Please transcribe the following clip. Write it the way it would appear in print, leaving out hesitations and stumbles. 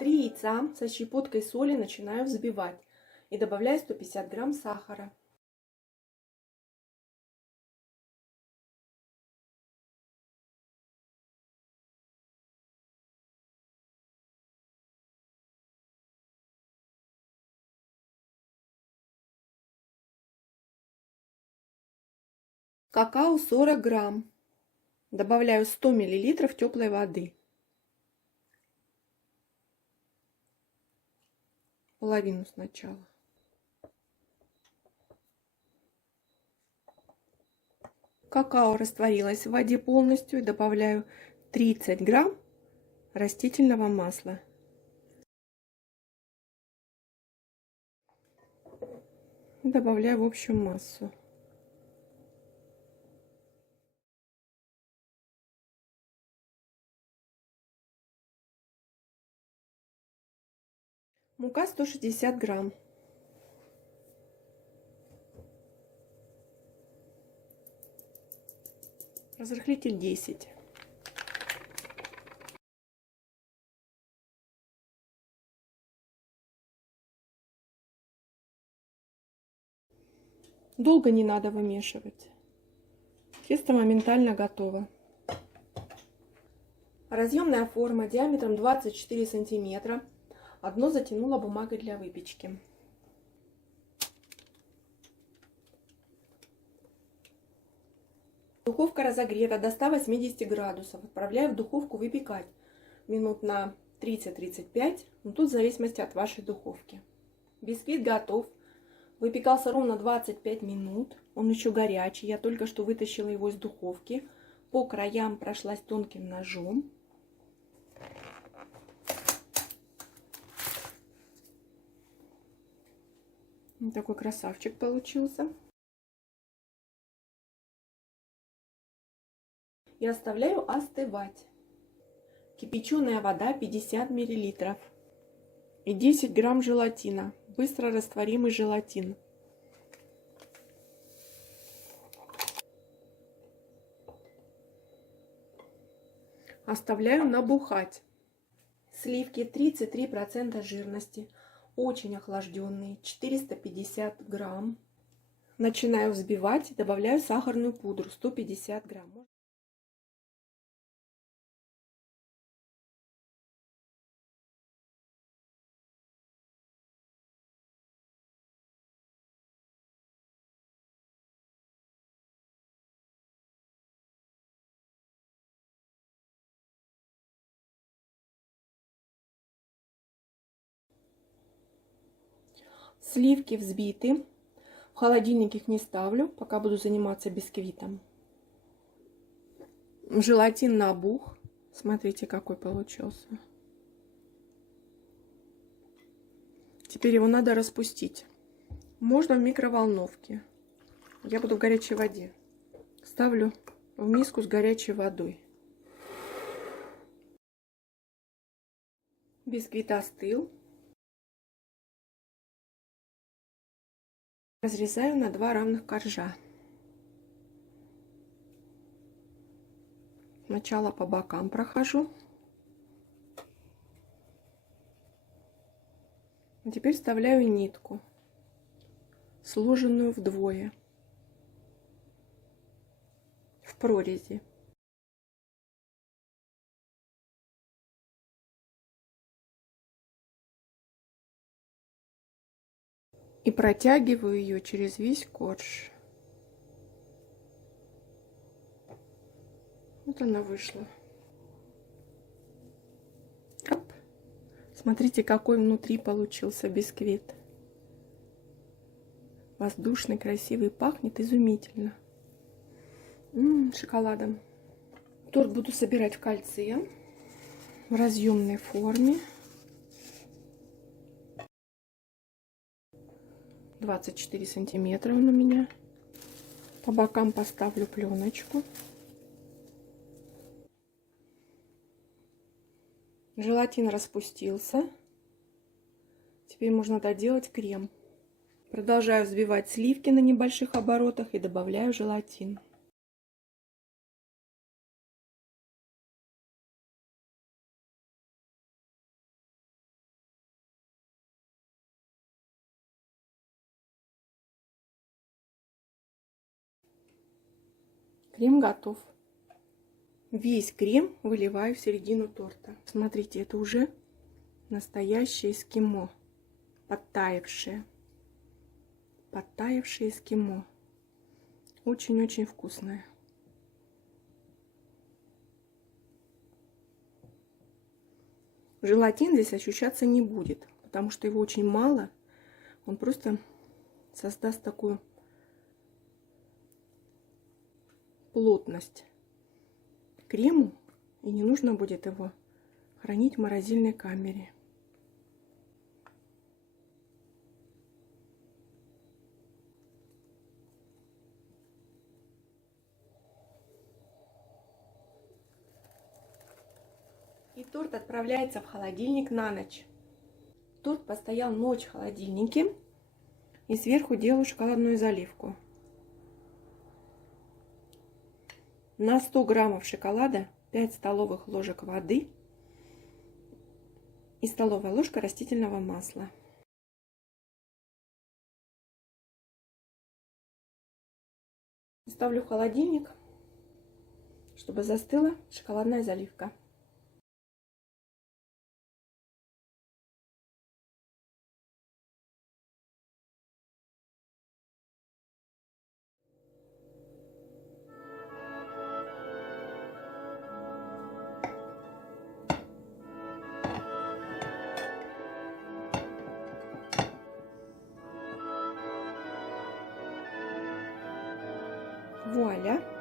3 яйца со щепоткой соли начинаю взбивать и добавляю 150 грамм сахара. Какао 40 грамм. Добавляю 100 миллилитров теплой воды. Половину сначала. Какао растворилось в воде полностью и добавляю 30 грамм растительного масла. Добавляю в общую массу. Мука 160 грамм. Разрыхлитель 10. Долго не надо вымешивать. Тесто моментально готово. Разъемная форма диаметром 24 сантиметра. Одно затянула бумагой для выпечки. Духовка разогрета до 180 градусов. Отправляю в духовку выпекать минут на 30-35. Но тут в зависимости от вашей духовки. Бисквит готов. Выпекался ровно 25 минут. Он еще горячий. Я только что вытащила его из духовки. По краям прошлась тонким ножом. Вот такой красавчик получился. И оставляю остывать. Кипяченая вода 50 миллилитров. И 10 грамм желатина. Быстро растворимый желатин. Оставляю набухать. Сливки 33% жирности. Очень охлажденные. 450 грамм. Начинаю взбивать. Добавляю сахарную пудру 150 грамм. Сливки взбиты. В холодильник их не ставлю, пока буду заниматься бисквитом. Желатин набух. Смотрите, какой получился. Теперь его надо распустить. Можно в микроволновке. Я буду в горячей воде. Ставлю в миску с горячей водой. Бисквит остыл. Разрезаю на 2 равных коржа. Сначала по бокам прохожу. А теперь вставляю нитку, сложенную вдвое, в прорези. И протягиваю ее через весь корж. Вот она вышла. Оп. Смотрите, какой внутри получился бисквит. Воздушный, красивый, пахнет изумительно. Шоколадом. Торт буду собирать в кольце, в разъемной форме. 24 сантиметра он у меня. По бокам поставлю пленочку. Желатин распустился. Теперь можно доделать крем. Продолжаю взбивать сливки на небольших оборотах и добавляю желатин. Крем готов. Весь крем выливаю в середину торта. Смотрите, это уже настоящее эскимо. Подтаявшее. Подтаявшее эскимо. Очень-очень вкусное. Желатин здесь ощущаться не будет, потому что его очень мало. Он просто создаст такую плотность крему, и не нужно будет его хранить в морозильной камере. И торт отправляется в холодильник на ночь. Торт постоял ночь в холодильнике, и сверху делаю шоколадную заливку. На 100 граммов шоколада 5 столовых ложек воды и столовая ложка растительного масла. Ставлю в холодильник, чтобы застыла шоколадная заливка. Вуаля!